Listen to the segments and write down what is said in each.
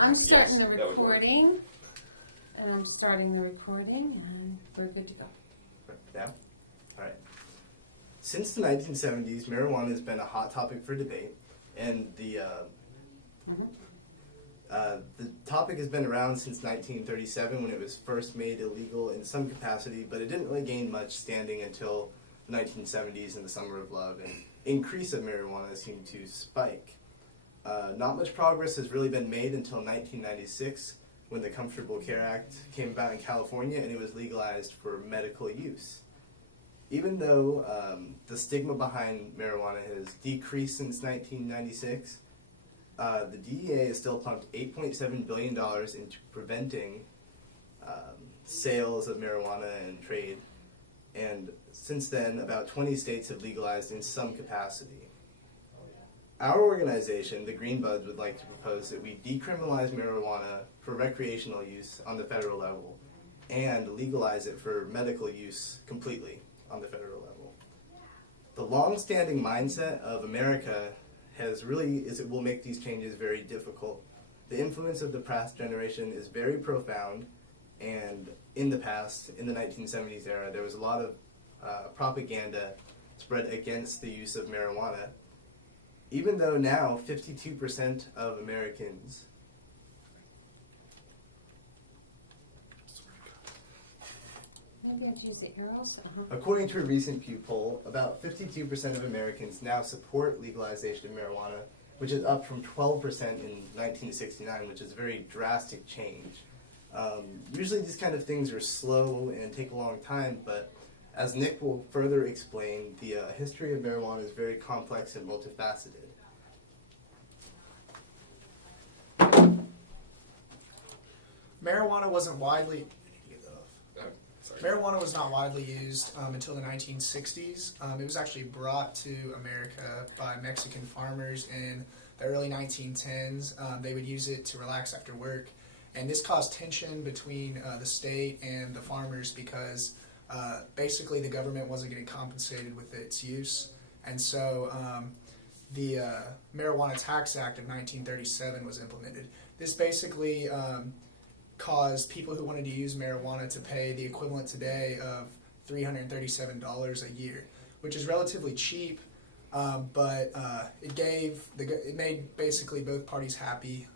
I'm starting the recording, and I'm starting the recording, and we're good to go. Yeah? All right. Since the 1970s, marijuana has been a hot topic for debate, and the topic has been around since 1937 when it was first made illegal in some capacity, but it didn't really gain much standing until the 1970s and the Summer of Love, and increase of marijuana seemed to spike. Not much progress has really been made until 1996 when the Comfortable Care Act came about in California and it was legalized for medical use. Even though the stigma behind marijuana has decreased since 1996, the DEA has still pumped $8.7 billion into preventing sales of marijuana and trade. And since then, about 20 states have legalized in some capacity. Our organization, the Green Buds, would like to propose that we decriminalize marijuana for recreational use on the federal level and legalize it for medical use completely on the federal level. The long-standing mindset of America is it will make these changes very difficult. The influence of the past generation is very profound, and in the past, in the 1970s era, there was a lot of propaganda spread against the use of marijuana. Even though now 52% of Americans according to a recent Pew poll, about 52% of Americans now support legalization of marijuana, which is up from 12% in 1969, which is a very drastic change. Usually these kind of things are slow and take a long time, but as Nick will further explain, the history of marijuana is very complex and multifaceted. Marijuana was not widely used until the 1960s. It was actually brought to America by Mexican farmers in the early 1910s. They would use it to relax after work, and this caused tension between the state and the farmers because basically the government wasn't getting compensated with its use. And so the Marijuana Tax Act of 1937 was implemented. This basically caused people who wanted to use marijuana to pay the equivalent today of $337 a year, which is relatively cheap, but it made basically both parties happy.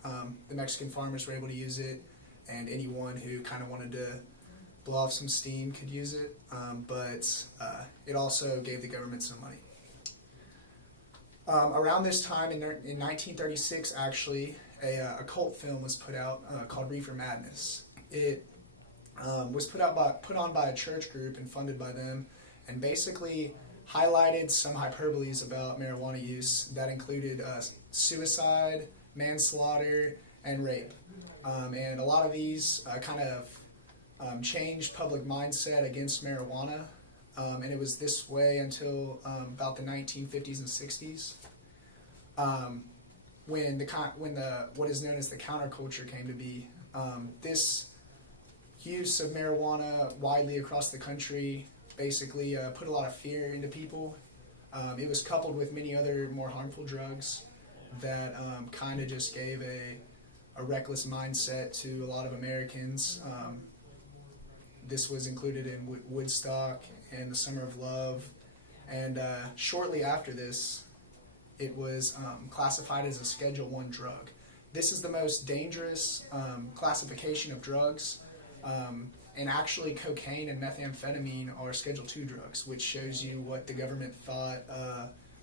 The Mexican farmers were able to use it, and anyone who kind of wanted to blow off some steam could use it, but it also gave the government some money. Around this time, in 1936, actually, a cult film was put out called Reefer Madness. It was put on by a church group and funded by them, and basically highlighted some hyperboles about marijuana use that included suicide, manslaughter, and rape. And a lot of these kind of changed public mindset against marijuana, and it was this way until about the 1950s and 60s. When what is known as the counterculture came to be, this use of marijuana widely across the country basically put a lot of fear into people. It was coupled with many other more harmful drugs that kind of just gave a reckless mindset to a lot of Americans. This was included in Woodstock and the Summer of Love, and shortly after this, it was classified as a Schedule I drug. This is the most dangerous classification of drugs, and actually cocaine and methamphetamine are Schedule II drugs, which shows you what the government thought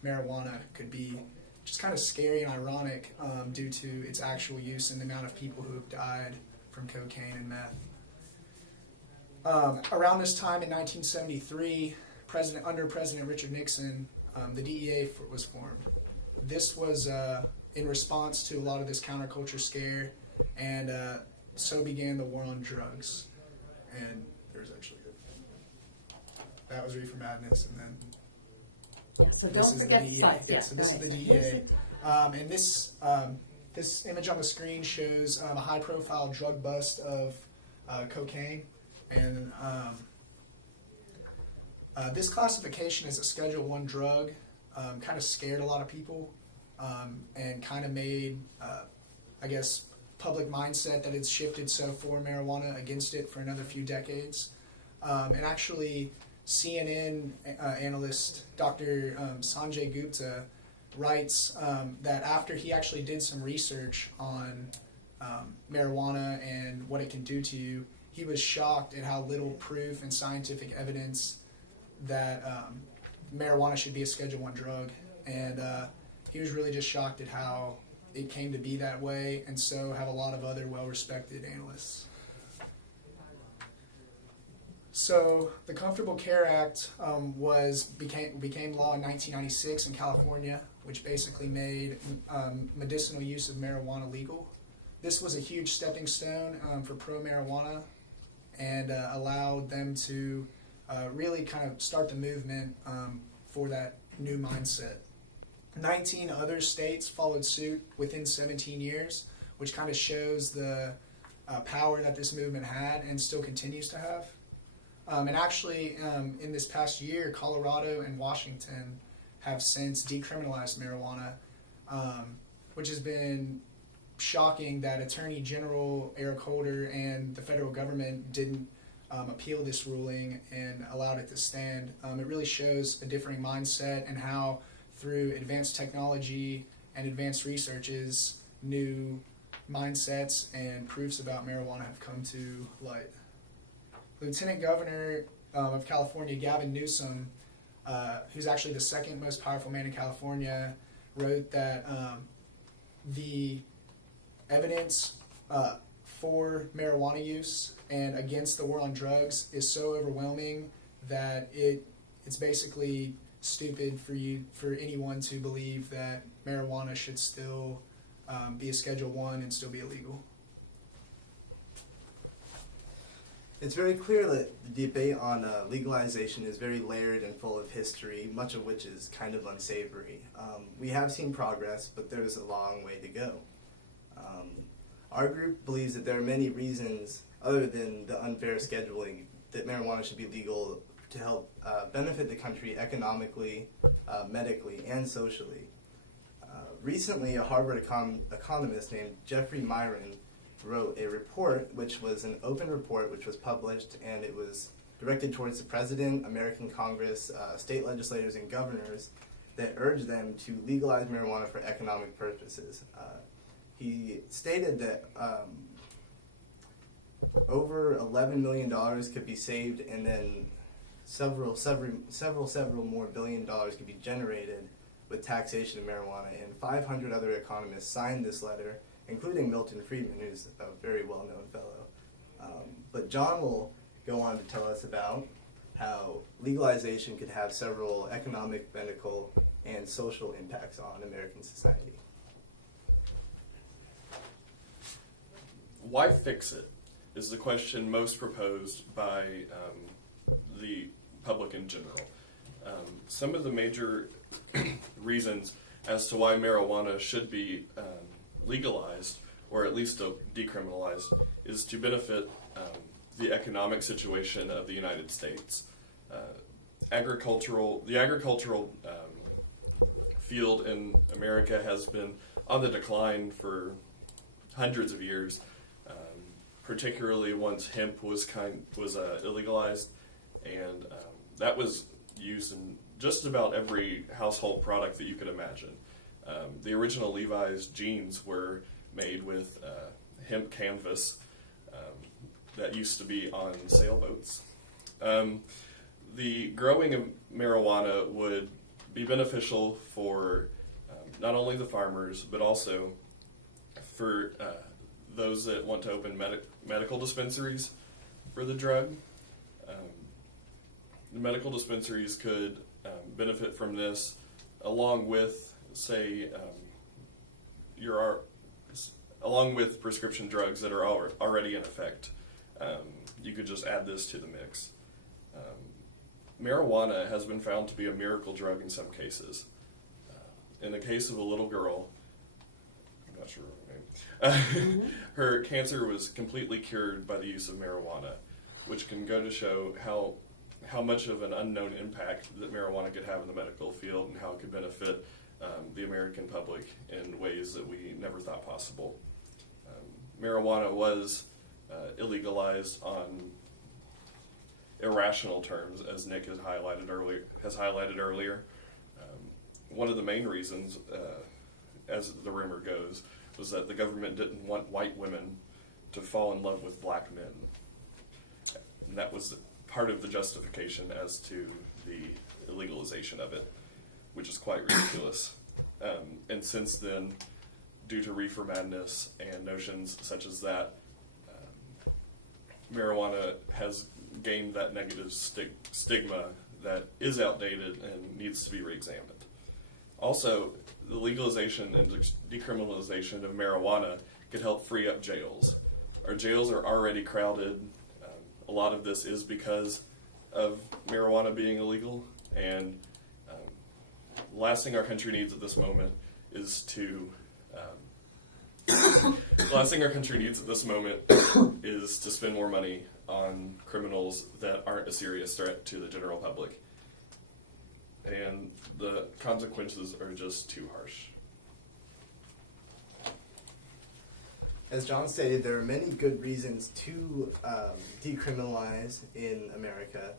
marijuana could be. Just kind of scary and ironic due to its actual use and the amount of people who have died from cocaine and meth. Around this time in 1973, under President Richard Nixon, the DEA was formed. This was in response to a lot of this counterculture scare, and so began the war on drugs. And there's actually that was Reefer Madness, and then So this don't is forget the DEA. sites. Yeah, so this is the DEA, and this image on the screen shows a high-profile drug bust of cocaine, and this classification as a Schedule I drug kind of scared a lot of people, and kind of made, I guess, public mindset that it's shifted so for marijuana against it for another few decades. And actually, CNN analyst Dr. Sanjay Gupta writes that after he actually did some research on marijuana and what it can do to you, he was shocked at how little proof and scientific evidence that marijuana should be a Schedule I drug. And he was really just shocked at how it came to be that way, and so have a lot of other well-respected analysts. So the Comfortable Care Act became law in 1996 in California, which basically made medicinal use of marijuana legal. This was a huge stepping stone for pro-marijuana and allowed them to really kind of start the movement for that new mindset. 19 other states followed suit within 17 years, which kind of shows the power that this movement had and still continues to have. And actually, in this past year, Colorado and Washington have since decriminalized marijuana, which has been shocking that Attorney General Eric Holder and the federal government didn't appeal this ruling and allowed it to stand. It really shows a differing mindset and how through advanced technology and advanced researches, new mindsets and proofs about marijuana have come to light. Lieutenant Governor of California, Gavin Newsom, who's actually the second most powerful man in California, wrote that the evidence for marijuana use and against the war on drugs is so overwhelming that it's basically stupid for anyone to believe that marijuana should still be a Schedule I and still be illegal. It's very clear that the debate on legalization is very layered and full of history, much of which is kind of unsavory. We have seen progress, but there's a long way to go. Our group believes that there are many reasons, other than the unfair scheduling, that marijuana should be legal to help benefit the country economically, medically, and socially. Recently, a Harvard economist named Jeffrey Myron wrote a report, which was an open report, which was published, and it was directed towards the President, American Congress, state legislators, and governors that urged them to legalize marijuana for economic purposes. He stated that over $11 million could be saved, and then several more $1 billion could be generated with taxation of marijuana. And 500 other economists signed this letter, including Milton Friedman, who's a very well-known fellow. But John will go on to tell us about how legalization could have several economic, medical, and social impacts on American society. Why fix it is the question most proposed by the public in general. Some of the major reasons as to why marijuana should be legalized, or at least decriminalized, is to benefit the economic situation of the United States. The agricultural field in America has been on the decline for hundreds of years, particularly once hemp was illegalized, and that was used in just about every household product that you could imagine. The original Levi's jeans were made with hemp canvas that used to be on sailboats. The growing of marijuana would be beneficial for not only the farmers, but also for those that want to open medical dispensaries for the drug. The medical dispensaries could benefit from this, along with, say, along with prescription drugs that are already in effect. You could just add this to the mix. Marijuana has been found to be a miracle drug in some cases. In the case of a little girl, I'm not sure her name, her cancer was completely cured by the use of marijuana, which can go to show how much of an unknown impact that marijuana could have in the medical field and how it could benefit the American public in ways that we never thought possible. marijuana was illegalized on irrational terms, as Nick has highlighted earlier. One of the main reasons, as the rumor goes, was that the government didn't want white women to fall in love with black men. And that was part of the justification as to the illegalization of it, which is quite ridiculous. And since then, due to reefer madness and notions such as that, marijuana has gained that negative stigma that is outdated and needs to be reexamined. Also, the legalization and decriminalization of marijuana could help free up jails. Our jails are already crowded. A lot of this is because of marijuana being illegal, and the last thing our country needs at this moment is to spend more money on criminals that aren't a serious threat to the general public. And the consequences are just too harsh. As John stated, there are many good reasons to decriminalize in America,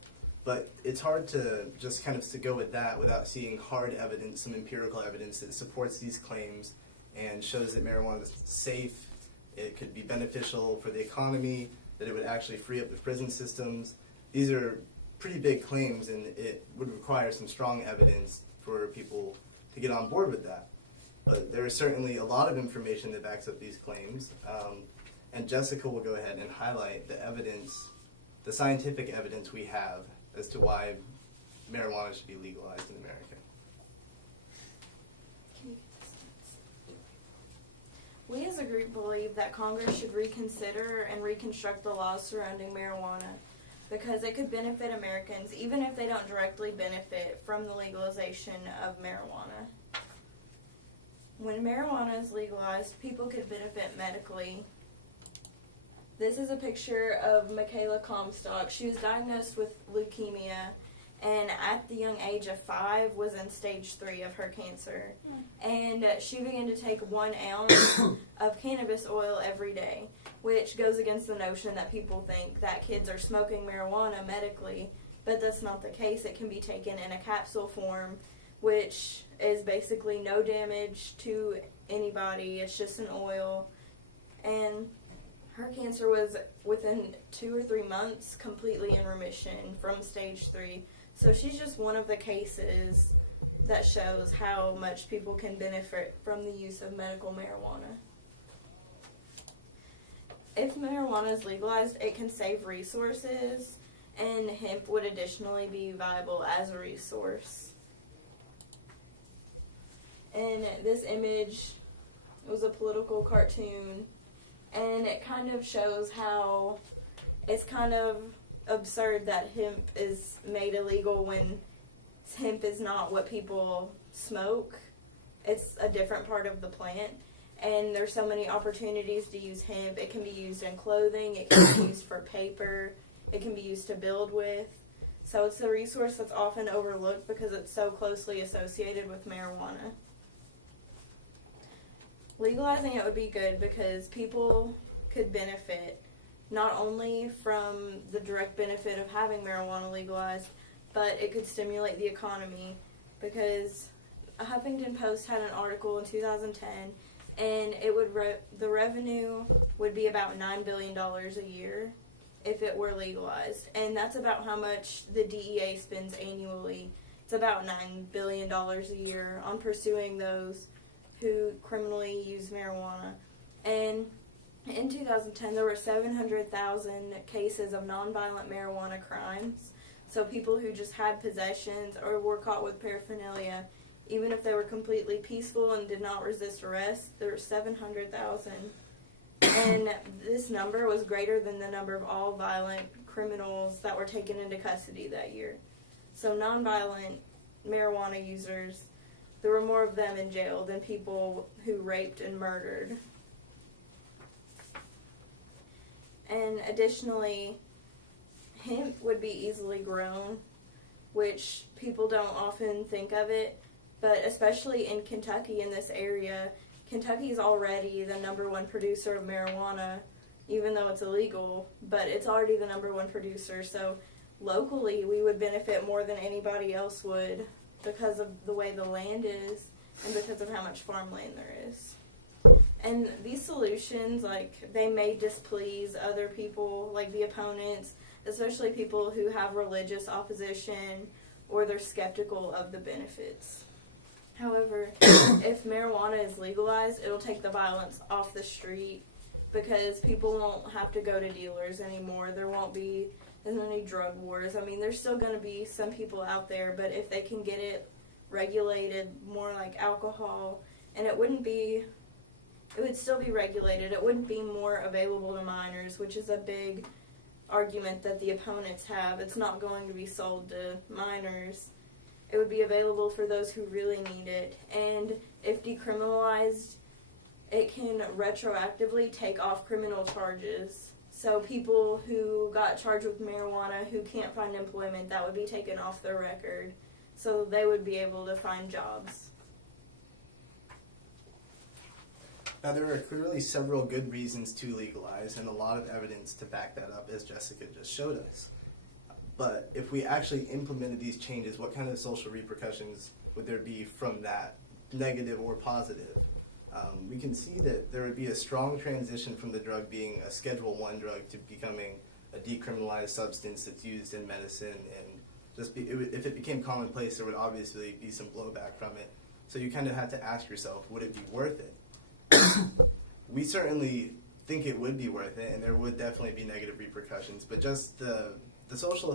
but it's hard to just kind of to go with that without seeing hard evidence, some empirical evidence that supports these claims and shows that marijuana is safe, it could be beneficial for the economy, that it would actually free up the prison systems. These are pretty big claims, and it would require some strong evidence for people to get on board with that. But there is certainly a lot of information that backs up these claims, and Jessica will go ahead and highlight the evidence, the scientific evidence we have as to why marijuana should be legalized in America. We as a group believe that Congress should reconsider and reconstruct the laws surrounding marijuana because it could benefit Americans even if they don't directly benefit from the legalization of marijuana. When marijuana is legalized, people could benefit medically. This is a picture of Michaela Comstock. She was diagnosed with leukemia, and at the young age of 5 was in stage 3 of her cancer. And she began to take 1 ounce of cannabis oil every day, which goes against the notion that people think that kids are smoking marijuana medically, but that's not the case. It can be taken in a capsule form, which is basically no damage to anybody. It's just an oil. And her cancer was within 2 or 3 months completely in remission from stage 3. So she's just one of the cases that shows how much people can benefit from the use of medical marijuana. If marijuana is legalized, it can save resources, and hemp would additionally be viable as a resource. And this image was a political cartoon, and it kind of shows how it's kind of absurd that hemp is made illegal when hemp is not what people smoke. It's a different part of the plant, and there's so many opportunities to use hemp. It can be used in clothing, it can be used for paper, it can be used to build with. So it's a resource that's often overlooked because it's so closely associated with marijuana. Legalizing it would be good because people could benefit not only from the direct benefit of having marijuana legalized, but it could stimulate the economy because a Huffington Post had an article in 2010, and it would the revenue would be about $9 billion a year if it were legalized, and that's about how much the DEA spends annually. It's about $9 billion a year on pursuing those who criminally use marijuana. And in 2010, there were 700,000 cases of nonviolent marijuana crimes. So people who just had possessions or were caught with paraphernalia, even if they were completely peaceful and did not resist arrest, there were 700,000. And this number was greater than the number of all violent criminals that were taken into custody that year. So nonviolent marijuana users, there were more of them in jail than people who raped and murdered. And additionally, hemp would be easily grown, which people don't often think of it, but especially in Kentucky, in this area, Kentucky's already the #1 producer of marijuana, even though it's illegal, but it's already the #1 producer. So locally, we would benefit more than anybody else would because of the way the land is and because of how much farmland there is. And these solutions, like, they may displease other people, like the opponents, especially people who have religious opposition or they're skeptical of the benefits. However, if marijuana is legalized, it'll take the violence off the street because people won't have to go to dealers anymore. There won't be as many drug wars. I mean, there's still going to be some people out there, but if they can get it regulated more like alcohol, and it would still be regulated. It wouldn't be more available to minors, which is a big argument that the opponents have. It's not going to be sold to minors. It would be available for those who really need it. And if decriminalized, it can retroactively take off criminal charges. So people who got charged with marijuana who can't find employment, that would be taken off their record. So they would be able to find jobs. Now, there are clearly several good reasons to legalize and a lot of evidence to back that up, as Jessica just showed us. But if we actually implemented these changes, what kind of social repercussions would there be from that, negative or positive? We can see that there would be a strong transition from the drug being a Schedule I drug to becoming a decriminalized substance that's used in medicine, and if it became commonplace, there would obviously be some blowback from it. So you kind of have to ask yourself, would it be worth it? We certainly think it would be worth it, and there would definitely be negative repercussions. But just the social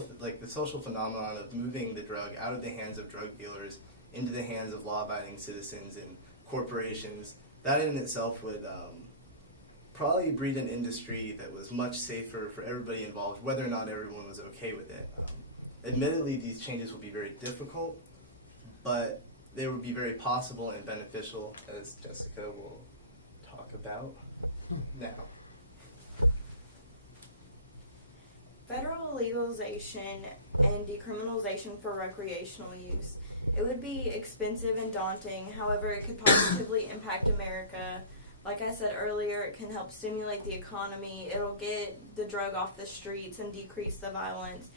phenomenon of moving the drug out of the hands of drug dealers into the hands of law-abiding citizens and corporations, that in itself would probably breed an industry that was much safer for everybody involved, whether or not everyone was okay with it. Admittedly, these changes will be very difficult, but they would be very possible and beneficial, as Jessica will talk about now. Federal legalization and decriminalization for recreational use. It would be expensive and daunting. However, it could positively impact America. Like I said earlier, it can help stimulate the economy. It'll get the drug off the streets and decrease the violence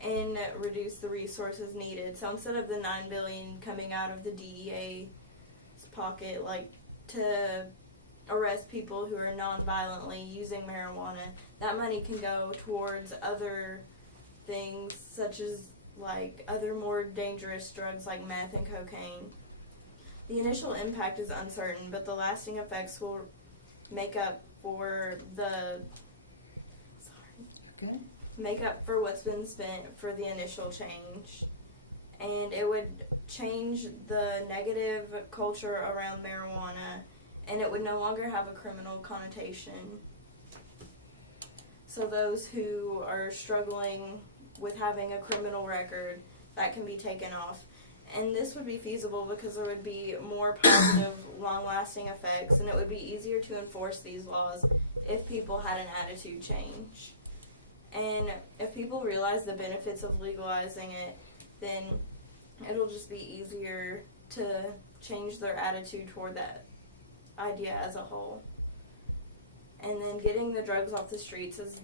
and reduce the resources needed. So instead of the $9 billion coming out of the DEA's pocket, like to arrest people who are non-violently using marijuana, that money can go towards other things such as like other more dangerous drugs like meth and cocaine. The initial impact is uncertain, but the lasting effects will make up for what's been spent for the initial change. And it would change the negative culture around marijuana, and it would no longer have a criminal connotation. So those who are struggling with having a criminal record, that can be taken off. And this would be feasible because there would be more positive, long-lasting effects, and it would be easier to enforce these laws if people had an attitude change. And if people realize the benefits of legalizing it, then it'll just be easier to change their attitude toward that idea as a whole. And then getting the drugs off the streets is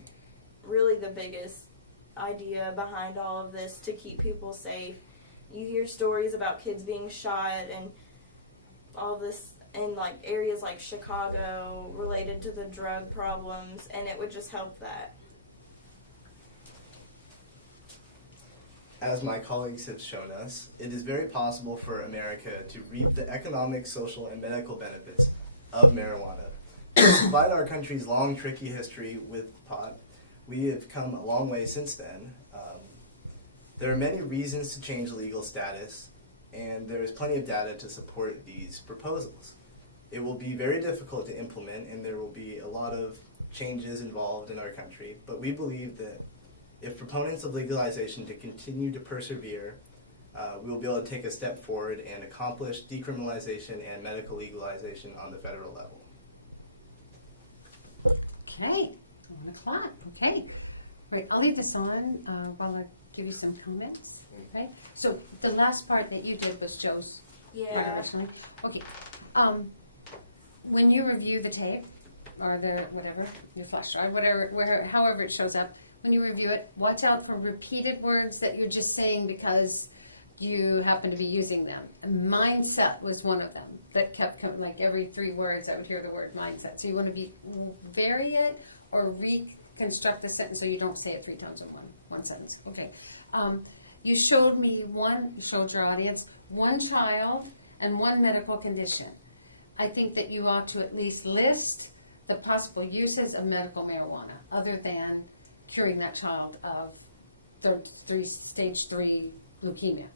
really the biggest idea behind all of this, to keep people safe. You hear stories about kids being shot and all this in like areas like Chicago related to the drug problems, and it would just help that. As my colleagues have shown us, it is very possible for America to reap the economic, social, and medical benefits of marijuana. Despite our country's long, tricky history with pot, we have come a long way since then. There are many reasons to change legal status, and there is plenty of data to support these proposals. It will be very difficult to implement, and there will be a lot of changes involved in our country, but we believe that if proponents of legalization to continue to persevere, we will be able to take a step forward and accomplish decriminalization and medical legalization on the federal level. Okay, 1 o'clock. Okay, right. I'll leave this on while I give you some comments. Okay. So the last part that you did was Joe's. Yeah. Okay. when you review the tape, or the, whatever, your flash drive, however it shows up, when you review it, watch out for repeated words that you're just saying because you happen to be using them. And mindset was one of them that kept coming, like every 3 words I would hear the word mindset. So you want to vary it or reconstruct the sentence so you don't say it 3 times in one sentence. Okay. You showed your audience, 1 child and 1 medical condition. I think that you ought to at least list the possible uses of medical marijuana other than curing that child of stage 3 leukemia,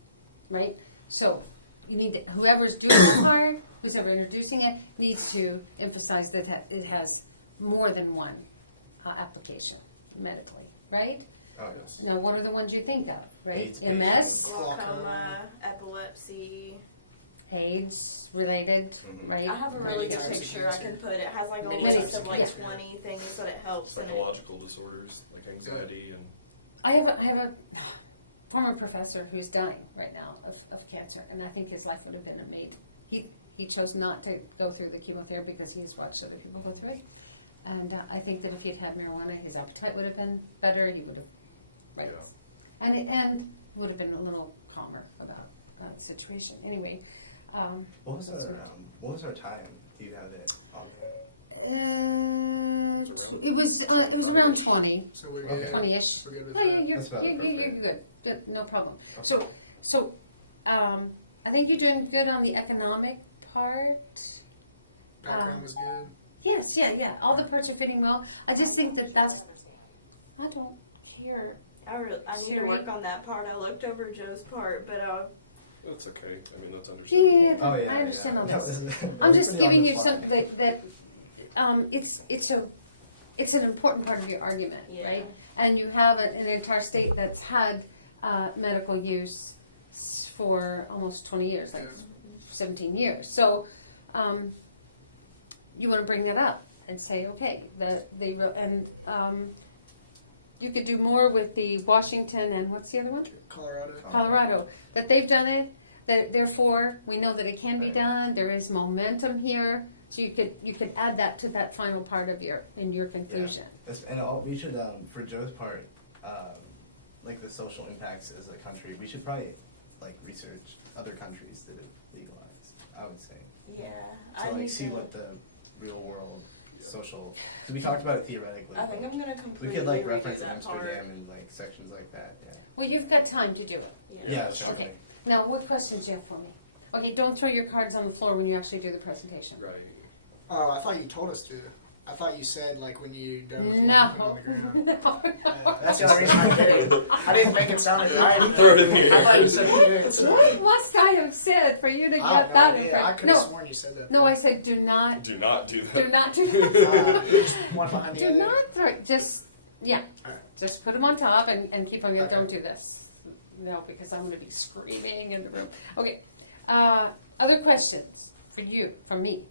right? So you need to, whoever's doing the card, who's ever introducing it, needs to emphasize that it has more than 1 application medically, right? Oh, yes. Now, what are the ones you think of, right? AIDS MS, patients. Glaucoma, epilepsy. AIDS related, Mhm. right? I have a Many really good types of picture I cancer. can put. It has like a Many list types of of like cancer. 20 things that it helps. And it, Psychological disorders like anxiety and I have a former professor who's dying right now of cancer, and I think his life would have been amazing. He chose not to go through the chemotherapy because he's watched other people go through it. And I think that if he'd had marijuana, his appetite would have been better. He would have, right? Yeah. And would have been a little calmer about the situation. Anyway, What was our time? Do you have it on there? it was around 20. So we're Okay. good. 20-ish. We're good with Oh, yeah, that. you're That's about good. appropriate. No problem. Okay. So, I think you're doing good on the economic part. Background was good. Yes, yeah. All the parts are fitting well. I just think that's. I don't care. I need to work on that part. I looked over Joe's part, but that's okay. I mean, that's understandable. Yeah, Oh yeah. I understand yeah. all That this. was- I'm we're just pretty on giving the you fly. something that it's an important part of your argument, Yeah. right? And you have an entire state that's had medical use for almost 20 years, like 17 years. So you want to bring that up and say, okay, you could do more with the Washington and what's the other one? Colorado, that they've done it, that therefore we know that it can be Right. done. There is momentum here, so you could add that to that final part of your conclusion. And we should, for Joe's part, like the social impacts as a country, we should probably like research other countries that have legalized. I would say yeah, to I like need see to. what the real world social. So we talked about it theoretically. I think but I'm gonna we completely could like redo reference that Amsterdam part. and like sections like that. Yeah. Well, you've got time to do it. Yeah, certainly. Okay. Now, what questions do you have for me? Okay, don't throw your cards on the floor when you actually do the presentation. Right. Oh, I thought you told us to. I thought you said like when you done the floor, No. put it on the ground. No. That's the only reason I did it. I didn't make it sound right. Throw it in the I air. thought you said you did it. So. What must I have said for you to I get have no that idea. I impression? could have No, sworn you said that. no, I said do not, Do not do that. do not do that. One behind the Do other. not throw it. Just, yeah. Alright. Just put them on top and keep on going. Okay. Don't do this. No, because I'm going to be screaming in the room. Okay. Other questions for you, for me?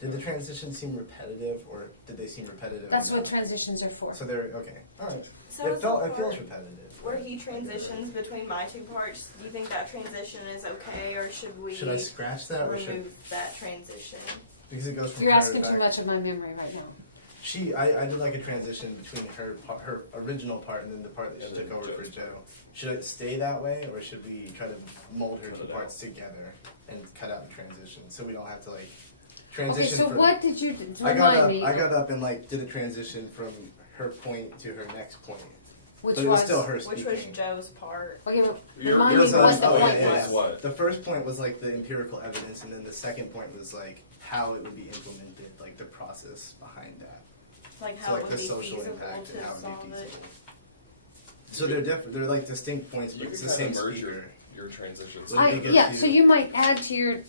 Did the transitions seem repetitive, or did they seem repetitive? That's what enough? transitions are for. So they're okay. All right. So It is the feels part repetitive. where he transitions between my 2 parts, do you think that transition is okay, or should we Should I scratch that, or remove should that transition? because it goes from You're her asking back. too much of my memory right now. I did like a transition between her original part and then the part that she And took then over for Joe's Joe. Should it stay that way, or should we try to mold her 2 parts together and cut out the transition so we don't have to like Okay, transition? so from, what did you do? I got Remind up. me. I got up and like did a transition from her point to her next point, Which but it was was still her Which speaking. was Joe's part. Okay, well, Your- remind It me was, what the oh, point yeah, was. What? The first point was like the empirical evidence, and then the second point was like how it would be implemented, like the process behind that. Like So how like it the would be social feasible impact to and how it solve would be it. feasible. So they're like distinct points, but You it's can the kind same of merge speaker. your transitions. Would it be good Yeah, to- so you might add to your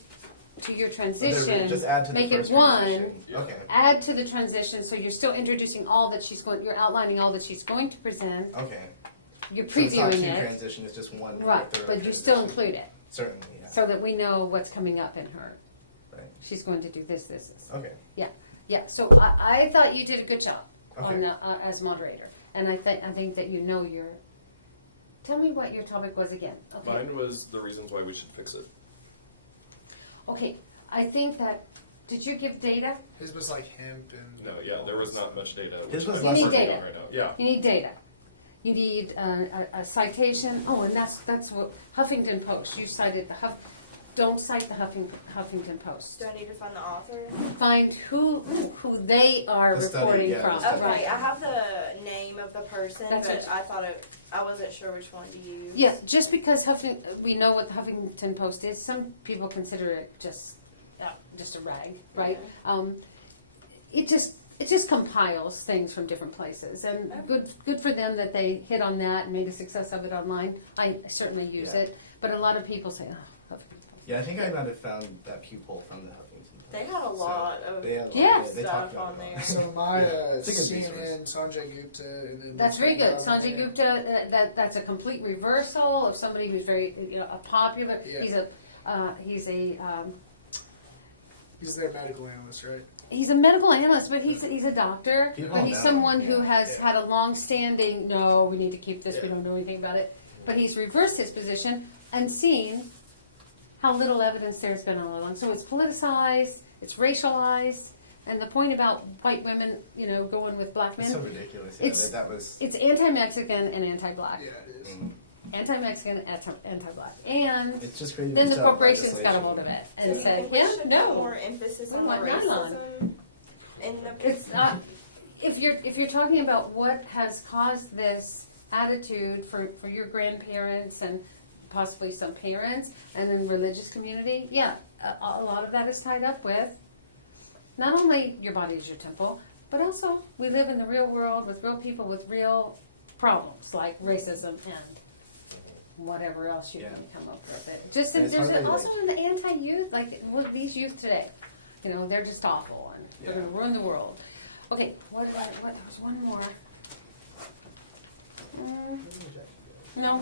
transition, Just add to the make it first one, transition. Yeah. Okay. add to the transition, so you're still introducing all that you're outlining all that she's going to present, Okay. you're So it's not previewing 2 it, transition, it's just one right, thorough but you still transition. include it, Certainly, yeah. so that we know what's coming up in her. Right. She's going to do this. Okay. Yeah, so I thought you did a good job Okay. on as moderator, and I think that you know your. Tell me what your topic was again. Okay. Mine was the reasons why we should fix it. Okay, I think that Did you give data? His was like hemp and. No, yeah, there was not much data. His which was I'm less You need working data. on right now. Yeah. You need data. You need a citation. Oh, and that's what Huffington Post. You cited the Don't cite the Huffington Post. Do I need to find the author? Find who they are The study, reporting yeah, from. the study. Okay, Right. I have the name of the person, That's but it. I wasn't sure which one to use. Yeah, just because we know what the Huffington Post is, some people consider it just a rag, right? It just compiles things from different places, and good for them that they hit on that and made a success of it online. I certainly use Yeah. it, but a lot of people say, "Oh, Huffington Post." Yeah, I think I might have found that Pew poll from the Huffington Post. They had a lot of they had a lot, Yeah. they stuff talked about on it a lot. there. So my It's a good CNN, Sanjay Gupta, and then That's very good. Sanjay Yeah. Gupta. That's a complete reversal of somebody who's very a popular. Yeah. He's a He's their medical analyst, right? he's a medical analyst, but he's a doctor. People But he's know, someone who yeah, has yeah. had a long-standing. No, we need to keep this. We Yeah. don't know anything about it. But he's reversed his position and seen how little evidence there's been all along. So it's politicized, it's racialized, and the point about white women, going with black men, It's so ridiculous. Yeah, It's- that was. it's anti-Mexican and anti-black. Yeah, it is. Mm. Anti-Mexican, anti-black, and It's just crazy. then the to tell corporations got a legislation. hold of it So and you said, think we "Yeah, should put no, more emphasis on We the want nylon. racism in the it's not." If you're talking about what has caused this attitude for your grandparents and possibly some parents and then religious community, yeah, a lot of that is tied up with not only your body is your temple, but also we live in the real world with real people with real problems like racism and whatever else you Yeah. can come up with. It just And it's there's hardly also in the anti-youth, like with these youth today, they're just awful and they're Yeah. going to ruin the world. Okay, what there's one more. No,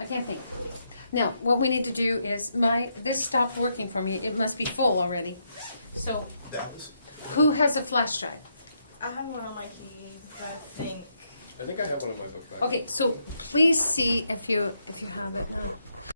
I can't think. Now, what we need to do is this stopped working for me. It must be full already. So, That was. who has a flash drive? I have one on my keys, I think. I think I have one in my book bag. Okay, so please see if you have it.